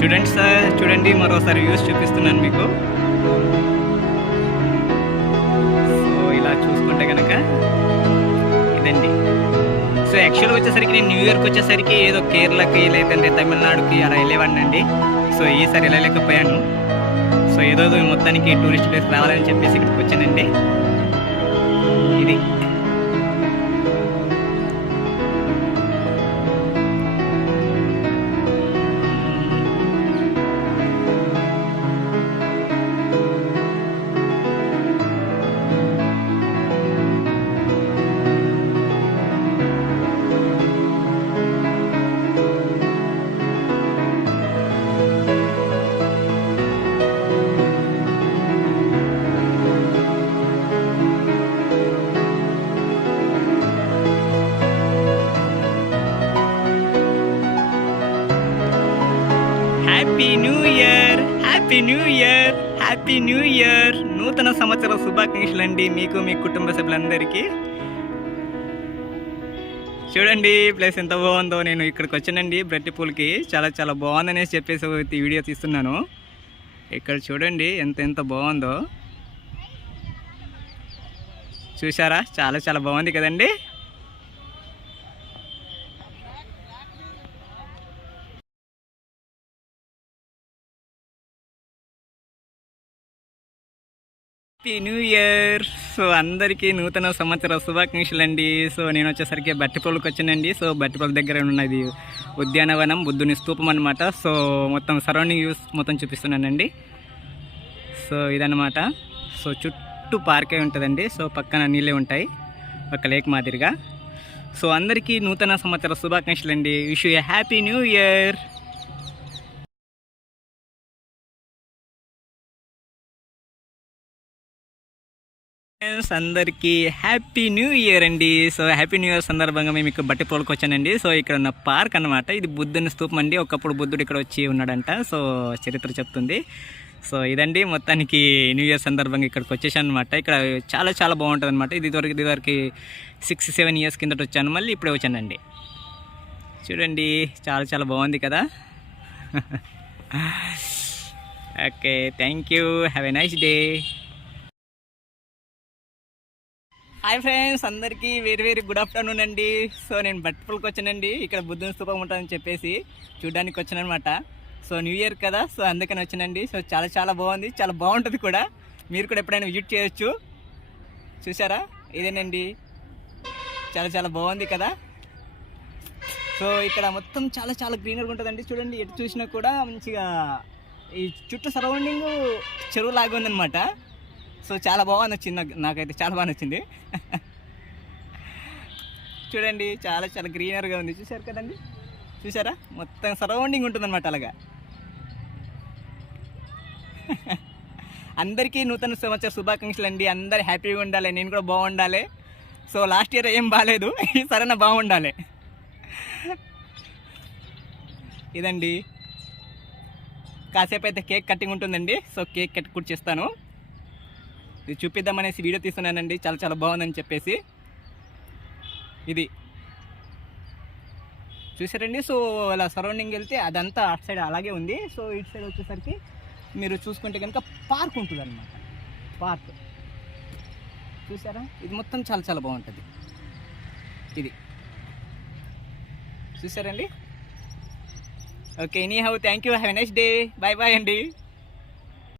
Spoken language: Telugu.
చూడండి సార్, చూడండి మరోసారి వ్యూస్ చూపిస్తున్నాను మీకు. సో ఇలా చూసుకుంటే కనుక ఇదండి. సో యాక్చువల్గా వచ్చేసరికి నేను న్యూ ఇయర్కి వచ్చేసరికి ఏదో కేరళకి లేదంటే తమిళనాడుకి అలా వెళ్ళేవాడిని అండి. సో ఈసారి వెళ్ళలేకపోయాను. సో ఏదో మొత్తానికి టూరిస్ట్ ప్లేస్ రావాలని చెప్పేసి ఇక్కడికి వచ్చానండి. ఇది happy new year, happy new year, happy new year. నూతన సంవత్సర శుభాకాంక్షలు అండి మీకు, మీ కుటుంబ సభ్యులందరికీ. చూడండి ప్లేస్ ఎంత బాగుందో. నేను ఇక్కడికి వచ్చానండి బ్రెట్టి పూల్కి. చాలా చాలా బాగుందనేసి చెప్పేసి వీడియో తీస్తున్నాను. ఇక్కడ చూడండి ఎంత బాగుందో. చూసారా? చాలా చాలా బాగుంది కదండి. Happy new year. సో అందరికీ నూతన సంవత్సర శుభాకాంక్షలు అండి. సో నేను వచ్చేసరికి బట్టిపల్లికి వచ్చానండి. సో బట్టిపల్లి దగ్గర ఉన్నది ఉద్యానవనం, బుద్ధుని స్తూపం అనమాట. సో మొత్తం సరౌండింగ్ వ్యూస్ మొత్తం చూపిస్తున్నానండి. సో ఇదన్నమాట. సో చుట్టూ పార్కే ఉంటుందండి. సో పక్కన నీళ్ళే ఉంటాయి, ఒక లేక్ మాదిరిగా. సో అందరికీ నూతన సంవత్సర శుభాకాంక్షలు అండి. Wish you happy new year. అందరికీ హ్యాపీ న్యూ ఇయర్ అండి. సో హ్యాపీ న్యూ ఇయర్ సందర్భంగా మేము ఇక్కడ బట్టిపోలకు వచ్చానండి. సో ఇక్కడ ఉన్న పార్క్ అనమాట. ఇది బుద్ధుని స్తూపం అండి. ఒకప్పుడు బుద్ధుడు ఇక్కడ వచ్చి ఉన్నాడంట. సో చరిత్ర చెప్తుంది. సో ఇదండి మొత్తానికి న్యూ ఇయర్ సందర్భంగా ఇక్కడికి వచ్చేసాను అనమాట. ఇక్కడ చాలా చాలా బాగుంటుంది అనమాట. ఇదివరకు 6-7 ఇయర్స్ కిందట వచ్చాను, మళ్ళీ ఇప్పుడే వచ్చానండి. చూడండి చాలా చాలా బాగుంది కదా. Okay, thank you, have a nice day. Hi friends, అందరికీ వెరీ గుడ్ ఆఫ్టర్నూన్ అండి. సో నేను బట్టిపల్లికి వచ్చానండి. ఇక్కడ బుద్ధుని స్తూపం ఉంటుందని చెప్పేసి చూడడానికి వచ్చాను అనమాట. సో న్యూ ఇయర్ కదా, సో అందుకని వచ్చానండి. సో చాలా చాలా బాగుంది, చాలా బాగుంటుంది కూడా. మీరు కూడా ఎప్పుడైనా విజిట్ చేయొచ్చు. చూసారా? ఇదేనండి, చాలా చాలా బాగుంది కదా. సో ఇక్కడ మొత్తం చాలా చాలా గ్రీనరీగా ఉంటుందండి. చూడండి, ఎటు చూసినా కూడా మంచిగా ఈ చుట్టూ సరౌండింగ్ చెరువు లాగా ఉందన్నమాట. సో చాలా బాగా నచ్చింది, నాకైతే చాలా బాగా నచ్చింది. చూడండి చాలా చాలా గ్రీనర్గా ఉంది. చూసారు కదండి, చూసారా? మొత్తం సరౌండింగ్ ఉంటుందన్నమాట అలాగా. అందరికీ నూతన సంవత్సర శుభాకాంక్షలు అండి. అందరు హ్యాపీగా ఉండాలి, నేను కూడా బాగుండాలి. సో లాస్ట్ ఇయర్ ఏం బాగాలేదు, ఈసారైనా బాగుండాలి. ఇదండి, కాసేపు అయితే కేక్ కటింగ్ ఉంటుందండి. సో కేక్ కట్ కూడా చేస్తాను. ఇది చూపిద్దామనేసి వీడియో తీస్తున్నానండి. చాలా చాలా బాగుందని చెప్పేసి. ఇది చూసారండి. సో అలా సరౌండింగ్ వెళ్తే అదంతా అటు సైడ్ అలాగే ఉంది. సో ఇటు సైడ్ వచ్చేసరికి మీరు చూసుకుంటే కనుక పార్క్ ఉంటుంది అన్నమాట. పార్క్ చూసారా? ఇది మొత్తం చాలా చాలా బాగుంటుంది. ఇది చూసారండి. Okay, anyhow, thank you, have a nice day, bye bye అండి.